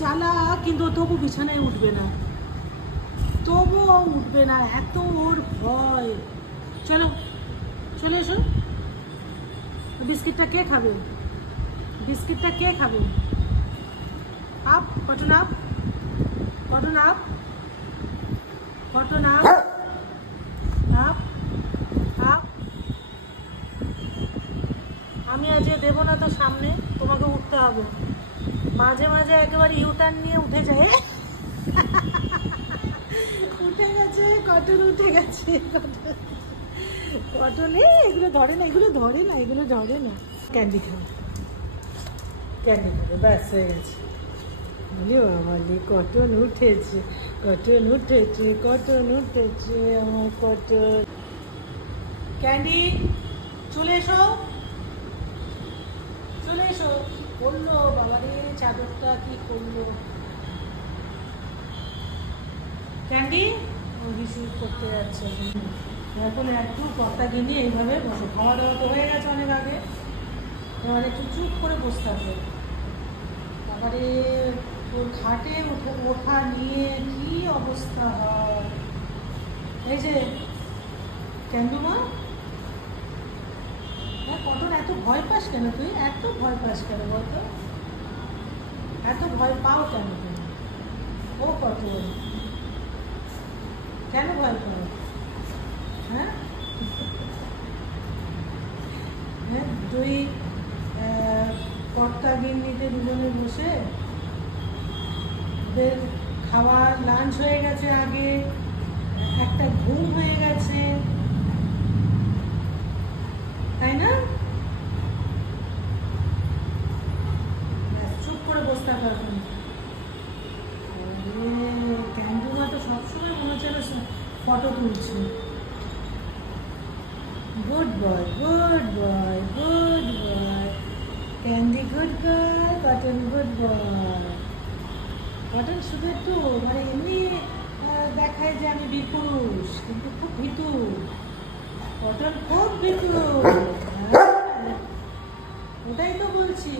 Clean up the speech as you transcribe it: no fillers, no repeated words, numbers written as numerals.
চালা, কিন্তু তবু বিছানায় উঠবে না, তবুও উঠবে না, এত ওর ভয়। চলো চলে এসো। বিস্কিটটা কে খাবে? বিস্কিটটা কে খাবে? Up cotton, up cotton, up cotton, up up up. আমি আজকে দেবো না তো সামনে, তোমাকে উঠতে হবে। মাঝে মাঝে একেবারে ইউটার্ন নিয়ে উঠে যায়। উঠে গেছে কটন, উঠে গেছে কটনে। এগুলো ধরে না, এগুলো ধরে না, এগুলো ধরে না। ক্যান্ডি খাবে, ক্যান্ডি খাবে, ব্যাস হয়ে গেছে। বলি কটন উঠেছে, কটন উঠেছে, কটন উঠেছে, আমার কটন। ক্যান্ডি চলে এসো, চলে এসো। করলো বাবারে, চাদরটা কি করলো। ক্যান্ডি হিসু করতে যাচ্ছে এখন। একটু কথা কিনে এইভাবে বসো। খাওয়া দাওয়া তো হয়ে গেছে অনেক আগে, এবার একটু চুপ করে বসতে হবে। তারপরে ওর খাটে ওঠা নিয়ে কি অবস্থা হয়। এই যে ক্যান্ডুমা, কটন এত ভয় পাস কেন তুই? এত ভয় পাস কেন বলতো? এত ভয় পাও কেন তুমি? ও কটন কেন ভয় পাও? হ্যাঁ হ্যাঁ, দুই কর্তা গিন্নিতে দুজনে বসে ওদের খাওয়ার লাঞ্চ হয়ে গেছে আগে, একটা ঘুম হয়ে গেছে, তাই না? চুপ করে বসতে পারবেন। ক্যান্ডুমা তো সবসময় মনে হচ্ছে না ফটো তুলছে। Good boy, good boy, good boy. Candy good girl, cotton good boy. Cotton শুধু একটু মানে এমনি দেখায় যে আমি বীরপুরুষ, কিন্তু খুব ভীতু। কটন খুব ভীতু, ওটাই তো বলছি।